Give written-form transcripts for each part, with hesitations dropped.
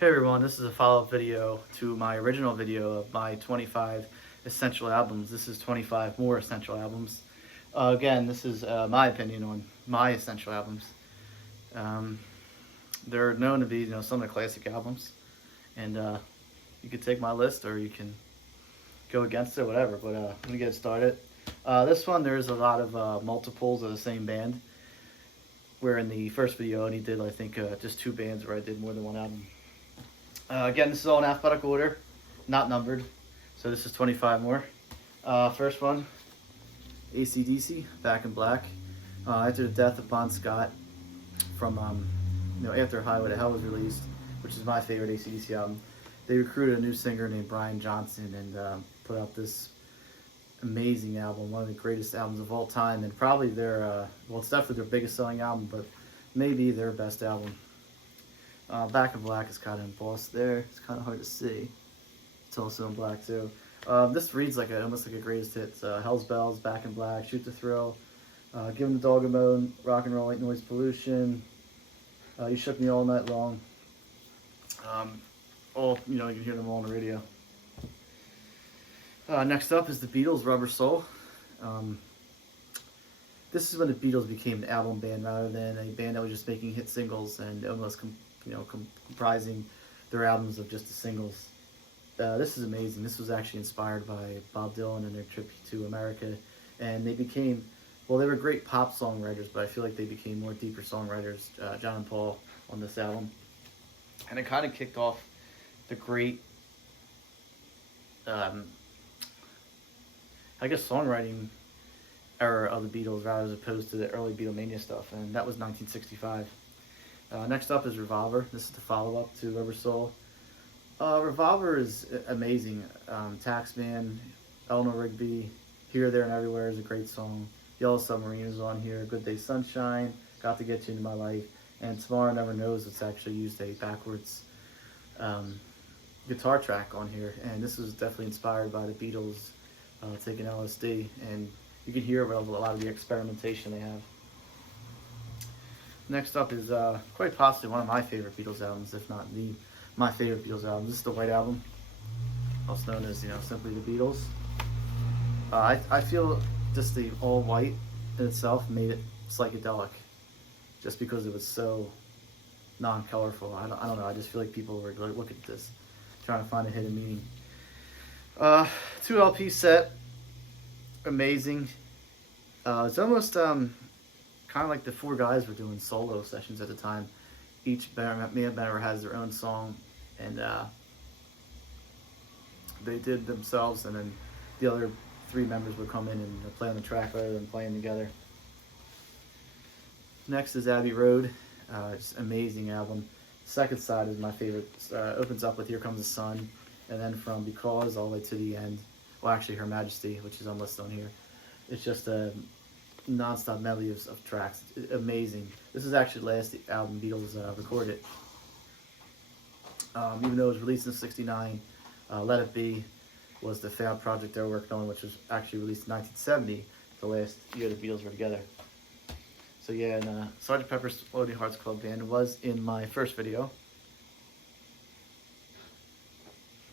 Hey everyone, this is a follow-up video to my original video of my 25 essential albums. This is 25 more essential albums. Again, this is my opinion on my essential albums. Um, they're known to be, some of the classic albums, and you can take my list or you can go against it, whatever. But let me get started. This one, there's a lot of multiples of the same band. Where in the first video, I only did, I think, just two bands where I did more than one album. Again, this is all in alphabetical order, not numbered. So this is 25 more. First one, AC/DC, Back in Black. After the death of Bon Scott from, after Highway to Hell was released, which is my favorite AC/DC album, they recruited a new singer named Brian Johnson and put out this amazing album, one of the greatest albums of all time, and probably their, well, it's definitely their biggest selling album, but maybe their best album. Back in Black is kind of embossed there. It's kind of hard to see. It's also in black too. This reads like almost like a greatest hits. Hell's Bells, Back in Black, Shoot to Thrill, Give 'Em the Dog a Bone, Rock and Roll Ain't Noise Pollution, You Shook Me All Night Long. You can hear them all on the radio. Next up is the Beatles, Rubber Soul. This is when the Beatles became an album band rather than a band that was just making hit singles and almost comprising their albums of just the singles. This is amazing. This was actually inspired by Bob Dylan and their trip to America, and they became, well, they were great pop songwriters, but I feel like they became more deeper songwriters, John and Paul, on this album. And it kind of kicked off the great, songwriting era of the Beatles rather as opposed to the early Beatlemania stuff, and that was 1965. Next up is Revolver. This is the follow-up to Rubber Soul. Revolver is amazing. Taxman, Eleanor Rigby, Here, There, and Everywhere is a great song. Yellow Submarine is on here. Good Day Sunshine, Got to Get You Into My Life, and Tomorrow Never Knows. It's actually used a backwards guitar track on here, and this was definitely inspired by the Beatles taking LSD, and you can hear a lot of the experimentation they have. Next up is quite possibly one of my favorite Beatles albums, if not my favorite Beatles album. This is the White Album, also known as simply the Beatles. I feel just the all white in itself made it psychedelic, just because it was so non-colorful. I don't know. I just feel like people were like, look at this, trying to find a hidden meaning. 2 LP set, amazing. It's almost kind of like the four guys were doing solo sessions at the time. Each band member has their own song, and they did themselves, and then the other 3 members would come in and play on the track rather than playing together. Next is Abbey Road. It's an amazing album. Second side is my favorite. Opens up with Here Comes the Sun, and then from Because all the way to the end. Well, actually, Her Majesty, which is unlisted on here. It's just a non-stop medley of tracks. Amazing. This is actually the last album Beatles recorded. Even though it was released in '69, Let It Be was the failed project they were working on, which was actually released in 1970, the last year the Beatles were together. So yeah, and Sgt. Pepper's Lonely Hearts Club Band was in my first video.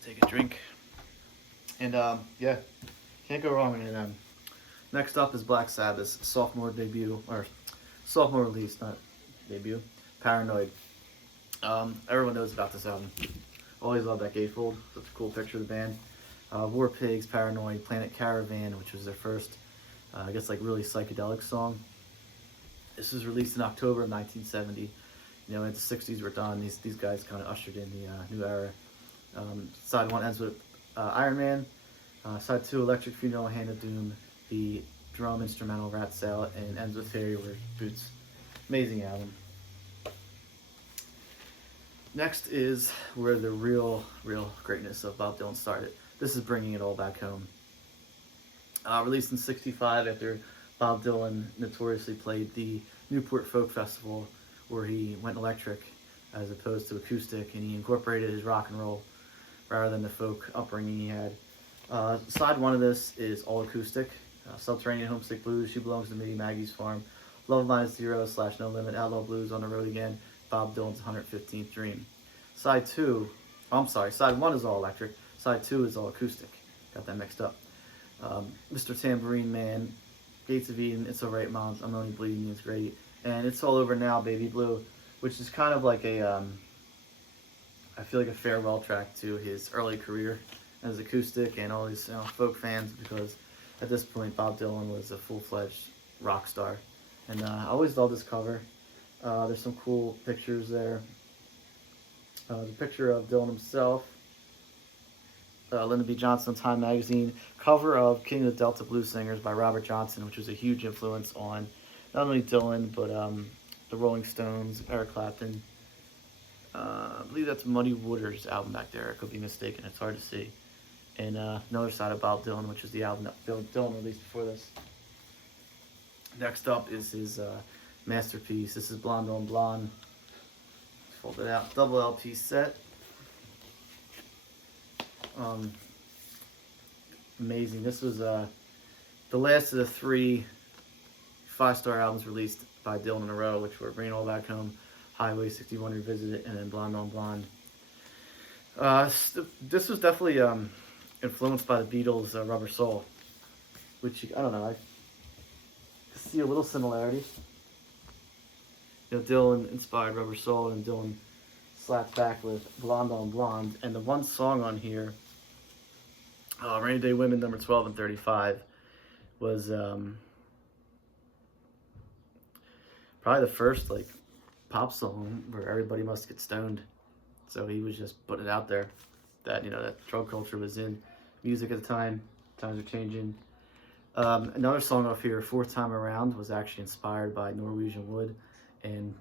Take a drink. And yeah, can't go wrong with it. Next up is Black Sabbath's sophomore release, not debut, Paranoid. Everyone knows about this album. Always loved that gatefold. Such a cool picture of the band. War Pigs, Paranoid, Planet Caravan, which was their first, really psychedelic song. This was released in October of 1970. At the 60s were done. These guys kind of ushered in the new era. Side 1 ends with Iron Man. Side 2, Electric Funeral, Hand of Doom, the drum instrumental Rat Salad, and ends with Fairy Wears Boots. Amazing album. Next is where the real greatness of Bob Dylan started. This is Bringing It All Back Home. Released in '65 after Bob Dylan notoriously played the Newport Folk Festival, where he went electric as opposed to acoustic, and he incorporated his rock and roll rather than the folk upbringing he had. Side 1 of this is all acoustic. Subterranean, Homesick Blues, She Belongs to Me, Maggie's Farm, Love Minus Zero / No Limit, Outlaw Blues, On the Road Again, Bob Dylan's 115th Dream. Side 2, oh, I'm sorry, side 1 is all electric, side 2 is all acoustic. Got that mixed up. Mr. Tambourine Man, Gates of Eden, It's Alright Moms, I'm Only Bleeding is great. And It's All Over Now, Baby Blue, which is kind of like a, I feel like a farewell track to his early career as acoustic and all these folk fans, because at this point Bob Dylan was a full-fledged rock star. And I always loved this cover. There's some cool pictures there. The picture of Dylan himself, Lyndon B. Johnson, Time Magazine, cover of King of the Delta Blues Singers by Robert Johnson, which was a huge influence on not only Dylan, but the Rolling Stones, Eric Clapton. I believe that's Muddy Waters' album back there. I could be mistaken. It's hard to see. And another side of Bob Dylan, which is the album that Dylan released before this. Next up is his masterpiece. This is Blonde on Blonde. Fold it out. Double LP set. Amazing. This was the last of the 3 5-star albums released by Dylan in a row, which were Bring It All Back Home, Highway 61 Revisited, and then Blonde on Blonde. This was definitely influenced by the Beatles' Rubber Soul, which, I don't know, I see a little similarity. You know, Dylan inspired Rubber Soul, and Dylan slapped back with Blonde on Blonde. And the one song on here, Rainy Day Women, number 12 and 35, was probably the first like pop song where everybody must get stoned. So he was just putting it out there that, you know, that drug culture was in music at the time. Times are changing. Another song off here, Fourth Time Around, was actually inspired by Norwegian Wood. And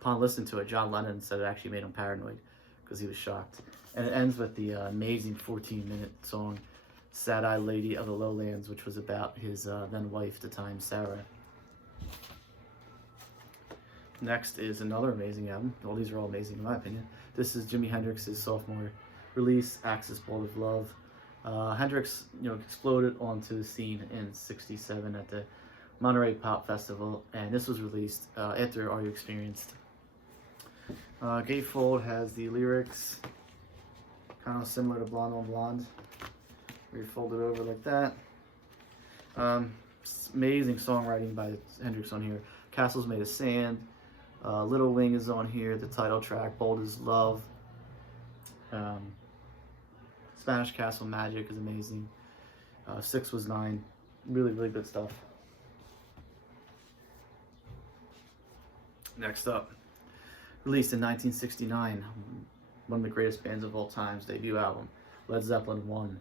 upon listening to it, John Lennon said it actually made him paranoid because he was shocked. And it ends with the amazing 14-minute song, Sad-Eyed Lady of the Lowlands, which was about his then wife at the time, Sarah. Next is another amazing album. All these are all amazing in my opinion. This is Jimi Hendrix's sophomore release, Axis Bolt of Love. Hendrix, you know, exploded onto the scene in '67 at the Monterey Pop Festival, and this was released after Are You Experienced. Gatefold has the lyrics, kind of similar to Blonde on Blonde. We fold it over like that. Amazing songwriting by Hendrix on here. Castles Made of Sand. Little Wing is on here, the title track, Bold as Love. Spanish Castle Magic is amazing. 6 Was 9. Really, really good stuff. Next up, released in 1969, one of the greatest bands of all time's debut album, Led Zeppelin 1.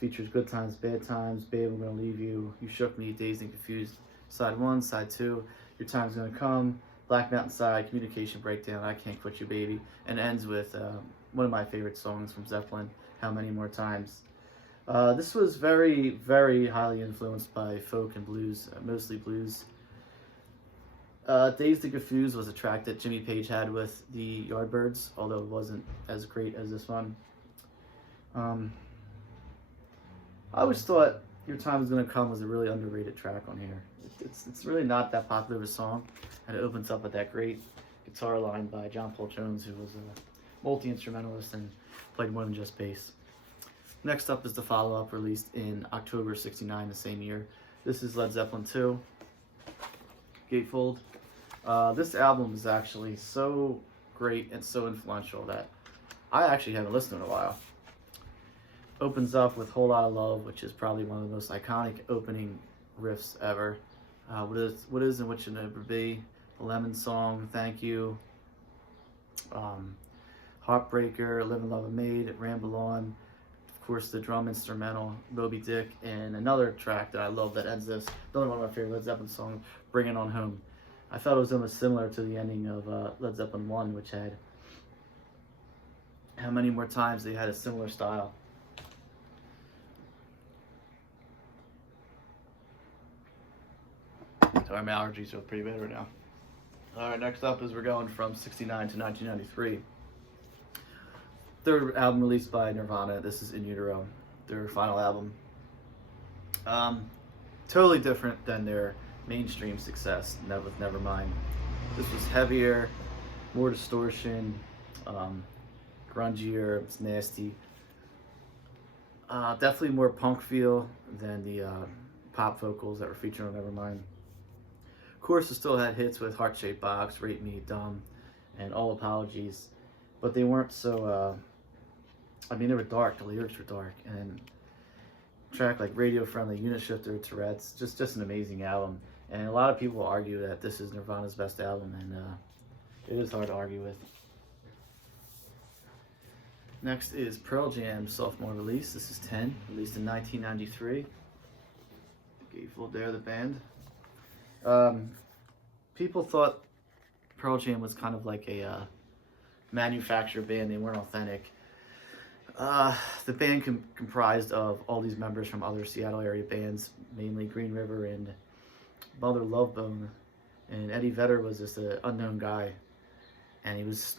Features Good Times, Bad Times, Babe, I'm Gonna Leave You, You Shook Me, Dazed and Confused, Side 1, Side 2, Your Time's Gonna Come, Black Mountain Side, Communication Breakdown, I Can't Quit You Baby, and ends with one of my favorite songs from Zeppelin, How Many More Times. This was very, very highly influenced by folk and blues, mostly blues. Dazed and Confused was a track that Jimmy Page had with the Yardbirds, although it wasn't as great as this one. I always thought Your Time Is Gonna Come was a really underrated track on here. It's really not that popular of a song, and it opens up with that great guitar line by John Paul Jones, who was a multi-instrumentalist and played more than just bass. Next up is the follow-up, released in October '69, the same year. This is Led Zeppelin 2, Gatefold. This album is actually so great and so influential that I actually haven't listened to in a while. Opens up with Whole Lotta Love, which is probably one of the most iconic opening riffs ever. What is and what should never be. The Lemon Song, Thank You. Heartbreaker, Live and Love and Maid, Ramble On. Of course, the drum instrumental, Moby Dick, and another track that I love that ends this. Another one of my favorite Led Zeppelin songs, Bring It On Home. I felt it was almost similar to the ending of Led Zeppelin 1, which had How Many More Times. They had a similar style. Sorry, my allergies are pretty bad right now. Alright, next up is we're going from '69 to 1993. Third album released by Nirvana. This is In Utero, their final album. Totally different than their mainstream success with Nevermind. This was heavier, more distortion, Grungier, it's nasty. Definitely more punk feel than the pop vocals that were featured on Nevermind. Of course, it still had hits with Heart Shaped Box, Rape Me, Dumb, and All Apologies, but they weren't so. I mean, they were dark. The lyrics were dark, and track like Radio Friendly, Unit Shifter, Tourette's, just an amazing album. And a lot of people argue that this is Nirvana's best album, and it is hard to argue with. Next is Pearl Jam's sophomore release. This is 10, released in 1993. Grateful Dare, the band. People thought Pearl Jam was kind of like a manufactured band. They weren't authentic. The band comprised of all these members from other Seattle area bands, mainly Green River and Mother Love Bone. And Eddie Vedder was just an unknown guy, and he was,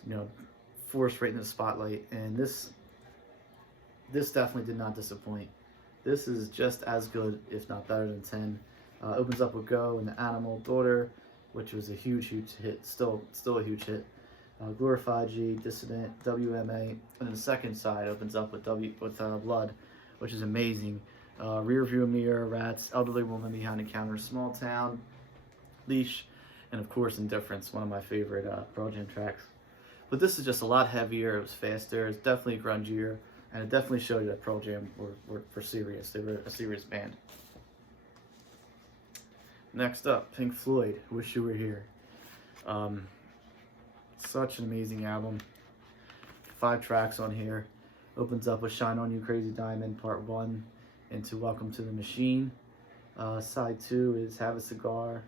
forced right in the spotlight. And this definitely did not disappoint. This is just as good, if not better than 10. Opens up with Go and the Animal, Daughter, which was a huge hit, still a huge hit. Glorified G, Dissident, WMA, and then the second side opens up with Blood, which is amazing. Rear View Mirror, Rats, Elderly Woman Behind the Counter, Small Town, Leash, and of course Indifference, one of my favorite Pearl Jam tracks. But this is just a lot heavier, it was faster, it's definitely grungier, and it definitely showed you that Pearl Jam were serious. They were a serious band. Next up, Pink Floyd, Wish You Were Here. Such an amazing album. 5 tracks on here. Opens up with Shine On You Crazy Diamond, Part 1, into Welcome to the Machine. Side 2 is Have a Cigar,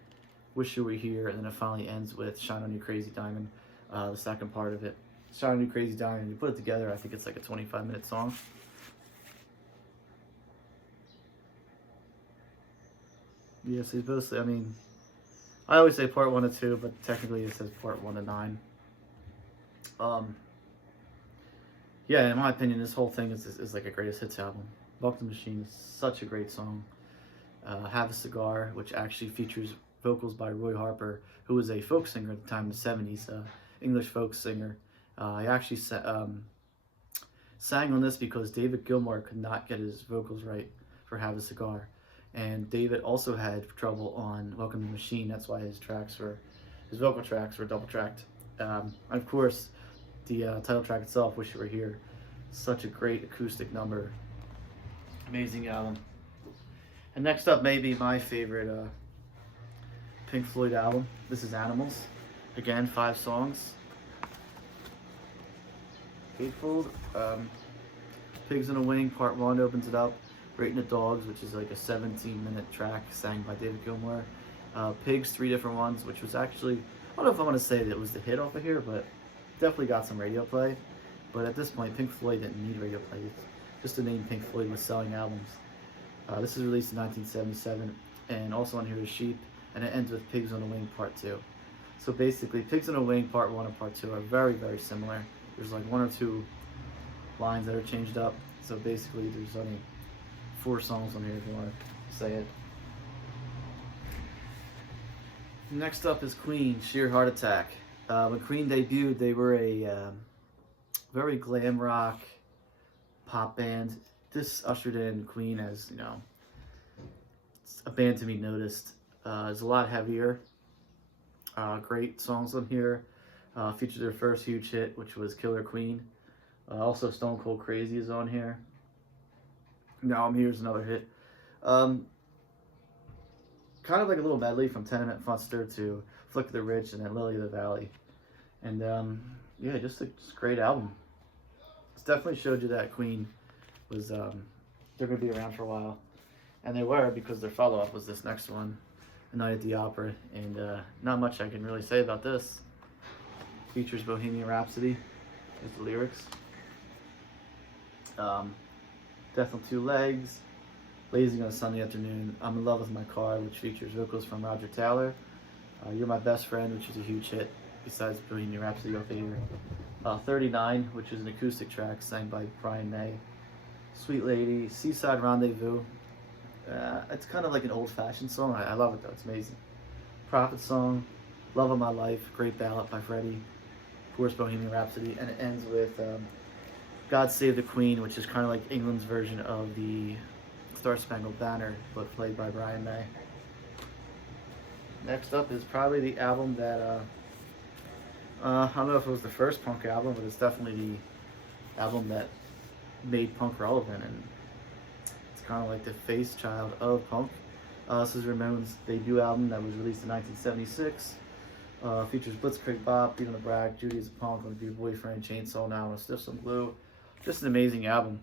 Wish You Were Here, and then it finally ends with Shine On You Crazy Diamond, the second part of it. Shine On You Crazy Diamond, you put it together, I think it's like a 25-minute song. Yeah, so basically, I always say Part 1 to 2, but technically it says Part 1 to 9. Yeah, in my opinion, this whole thing is like a greatest hits album. Welcome to the Machine is such a great song. Have a Cigar, which actually features vocals by Roy Harper, who was a folk singer at the time in the 70s, English folk singer. I actually sang on this because David Gilmour could not get his vocals right for Have a Cigar. And David also had trouble on Welcome to the Machine. That's why his vocal tracks were double tracked. And of course, the title track itself, Wish You Were Here, such a great acoustic number. Amazing album. And next up, maybe my favorite Pink Floyd album. This is Animals. Again, 5 songs. Gatefold. Pigs in a Wing, Part 1 opens it up. Rating the Dogs, which is like a 17-minute track sang by David Gilmour. Pigs, 3 different ones, which was actually, I don't know if I want to say that it was the hit off of here, but definitely got some radio play. But at this point, Pink Floyd didn't need radio play. Just to name Pink Floyd was selling albums. This is released in 1977, and also on here is Sheep, and it ends with Pigs on a Wing Part 2. So basically, Pigs on a Wing Part 1 and Part 2 are very, very similar. There's like 1 or 2 lines that are changed up. So basically, there's only 4 songs on here if you want to say it. Next up is Queen, Sheer Heart Attack. When Queen debuted, they were a very glam rock pop band. This ushered in Queen as, a band to be noticed. It's a lot heavier. Great songs on here. Featured their first huge hit, which was Killer Queen. Also, Stone Cold Crazy is on here. Now I'm Here's another hit. Kind of like a little medley from Tenement Funster to Flick of the Rich and then Lily of the Valley. And yeah, just a great album. It's definitely showed you that Queen was, they're going to be around for a while. And they were, because their follow-up was this next one, A Night at the Opera. And not much I can really say about this. Features Bohemian Rhapsody with the lyrics. Death on Two Legs, Blazing on a Sunday Afternoon, I'm in Love with My Car, which features vocals from Roger Taylor. You're My Best Friend, which is a huge hit, besides Bohemian Rhapsody off here. 39, which is an acoustic track sang by Brian May. Sweet Lady, Seaside Rendezvous. It's kind of like an old-fashioned song. I love it though, it's amazing. Prophet Song, Love of My Life, great ballad by Freddie. course, Bohemian Rhapsody, and it ends with God Save the Queen, which is kind of like England's version of the Star Spangled Banner, but played by Brian May. Next up is probably the album that, I don't know if it was the first punk album, but it's definitely the album that made punk relevant, and it's kind of like the face child of punk. This is Ramones' debut album that was released in 1976. Features Blitzkrieg Bop, Beat on the Brag, Judy is a Punk, Wanna Be Your Boyfriend, Chainsaw Now, and Stiff Some Glue. Just an amazing album.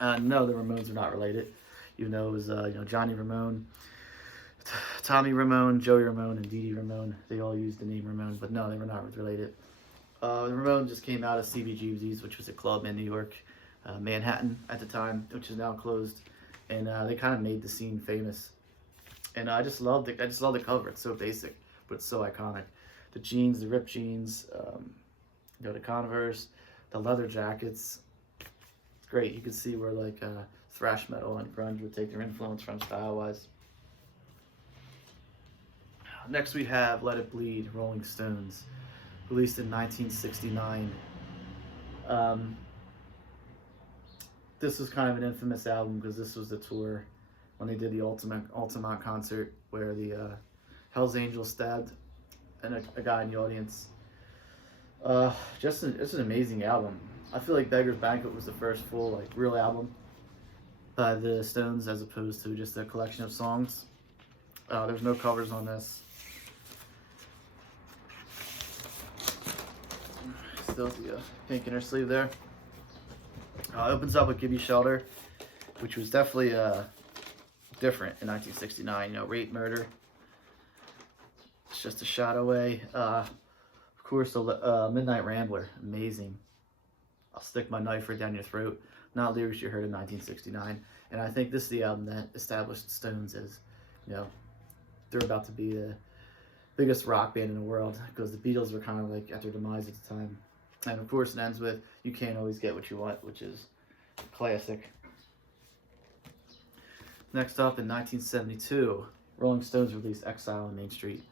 No, the Ramones are not related. You know, it was Johnny Ramone, Tommy Ramone, Joey Ramone, and Dee Dee Ramone. They all used the name Ramone, but no, they were not related. The Ramones just came out of CBGB's, which was a club in New York, Manhattan at the time, which is now closed, and they kind of made the scene famous. And I just loved it. I just love the cover. It's so basic, but it's so iconic. The jeans, the ripped jeans, the Converse, the leather jackets. It's great. You can see where like thrash metal and grunge would take their influence from style-wise. Next we have Let It Bleed, Rolling Stones, released in 1969. This was kind of an infamous album because this was the tour when they did the Altamont concert where the Hells Angels stabbed a guy in the audience. It's an amazing album. I feel like Beggar's Banquet was the first full like real album by the Stones as opposed to just a collection of songs. There's no covers on this. Still the pink inner sleeve there. It opens up with Give You Shelter, which was definitely different in 1969. You know, rape, murder. It's just a shot away. Of course, the Midnight Rambler, amazing. I'll stick my knife right down your throat. Not lyrics you heard in 1969. And I think this is the album that established Stones as, they're about to be the biggest rock band in the world, because the Beatles were kind of like at their demise at the time. And of course it ends with You Can't Always Get What You Want, which is a classic. Next up in 1972, Rolling Stones released Exile on Main Street.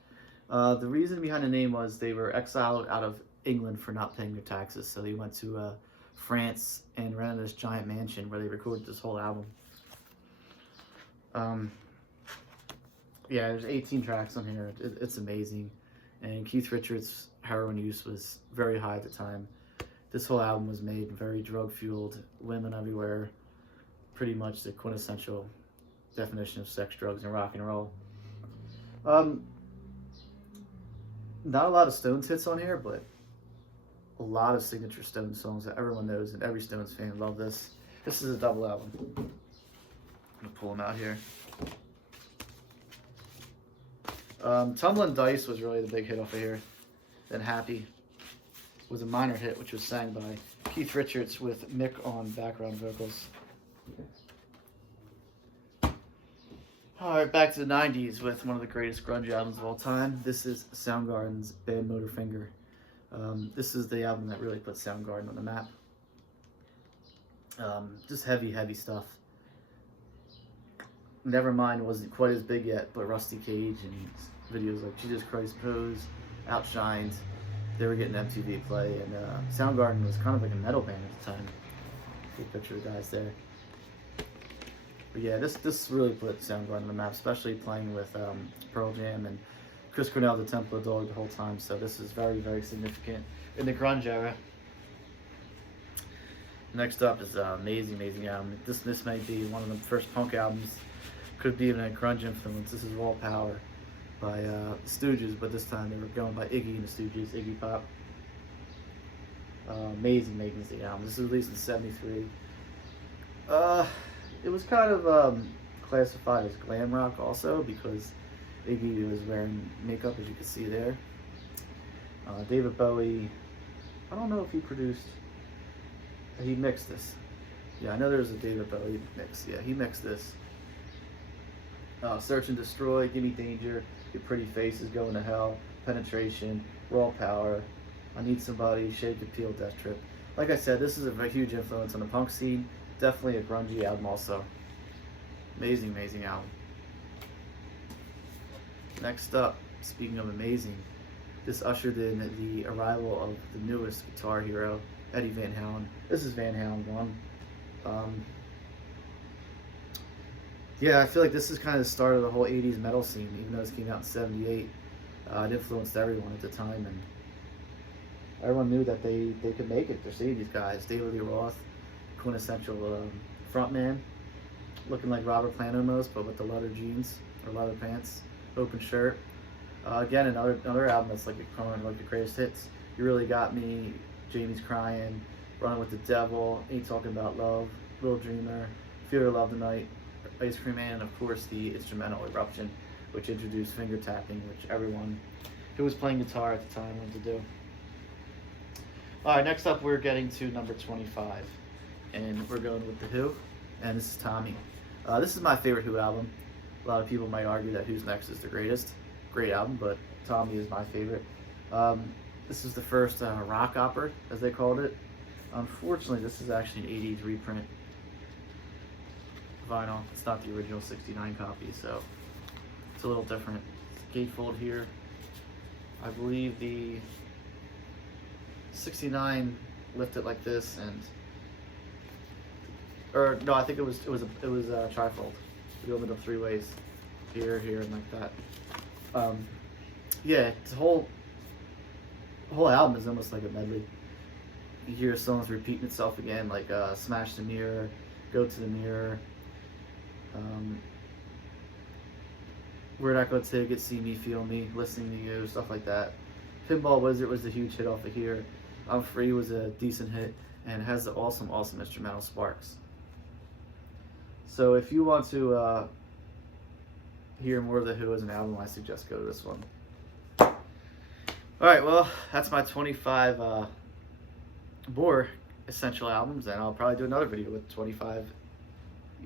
The reason behind the name was they were exiled out of England for not paying their taxes, so they went to France and rented this giant mansion where they recorded this whole album. Yeah, there's 18 tracks on here. It's amazing. And Keith Richards' heroin use was very high at the time. This whole album was made very drug-fueled, women everywhere, pretty much the quintessential definition of sex, drugs, and rock and roll. Not a lot of Stones hits on here, but a lot of signature Stones songs that everyone knows, and every Stones fan loved this. This is a double album. I'm gonna pull them out here. Tumbling Dice was really the big hit off of here. Then Happy was a minor hit, which was sang by Keith Richards with Mick on background vocals. Alright, back to the 90s with one of the greatest grunge albums of all time. This is Soundgarden's Bad Motorfinger. This is the album that really put Soundgarden on the map. Just heavy stuff. Nevermind wasn't quite as big yet, but Rusty Cage and videos like Jesus Christ Pose, Outshined, they were getting MTV play, and Soundgarden was kind of like a metal band at the time. Take a picture of the guys there. But yeah, this really put Soundgarden on the map, especially playing with Pearl Jam and Chris Cornell, the Temple of Dog the whole time. So this is very, very significant in the grunge era. Next up is an amazing album. This may be one of the first punk albums. Could be even a grunge influence. This is Raw Power by the Stooges, but this time they were going by Iggy and the Stooges, Iggy Pop. Amazing album. This was released in '73. It was kind of classified as glam rock also because Iggy was wearing makeup, as you can see there. David Bowie, I don't know if he mixed this. Yeah, I know there's a David Bowie mix. Yeah, he mixed this. Search and Destroy, Gimme Danger, Your Pretty Face is Going to Hell, Penetration, Raw Power, I Need Somebody, Shake the Peel, Death Trip. Like I said, this is a huge influence on the punk scene. Definitely a grungy album also. Amazing album. Next up, speaking of amazing, This ushered in the arrival of the newest guitar hero, Eddie Van Halen. This is Van Halen 1. Yeah, I feel like this is kind of the start of the whole 80s metal scene, even though this came out in 78. It influenced everyone at the time, and everyone knew that they could make it. They're seeing these guys. David Lee Roth, quintessential frontman, looking like Robert Plant almost, but with the leather jeans or leather pants, open shirt. Again, another album that's like like the greatest hits. You Really Got Me, Jamie's Crying, Running with the Devil, Ain't Talking About Love, Little Dreamer, Feel Your Love Tonight, Ice Cream Man, and of course the instrumental Eruption, which introduced finger tapping, which everyone who was playing guitar at the time wanted to do. Alright, next up we're getting to number 25, and we're going with The Who, and this is Tommy. This is my favorite Who album. A lot of people might argue that Who's Next is the greatest. Great album, but Tommy is my favorite. This is the first rock opera, as they called it. Unfortunately, this is actually an 80s reprint vinyl. It's not the original 69 copy, so it's a little different. Gatefold here. I believe the 69 lifted like this, or no, I think it was a trifold. We opened up 3 ways, here, and like that. Yeah, the whole album is almost like a medley. You hear songs repeating itself again, like Smash the Mirror, Go to the Mirror, Where'd I Go Take It, See Me, Feel Me, Listening to You, stuff like that. Pinball Wizard was the huge hit off of here. I'm Free was a decent hit, and it has the awesome instrumental Sparks. So if you want to hear more of The Who as an album, I suggest go to this one. Alright, well, that's my 25 more essential albums, and I'll probably do another video with 25,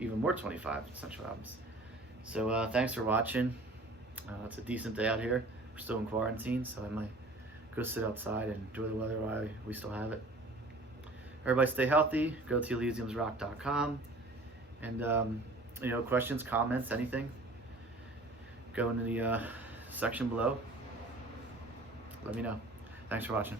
even more 25 essential albums. So thanks for watching. It's a decent day out here. We're still in quarantine, so I might go sit outside and enjoy the weather while we still have it. Everybody stay healthy. Go to elysiumsrock.com, and questions, comments, anything, go into the section below. Let me know. Thanks for watching.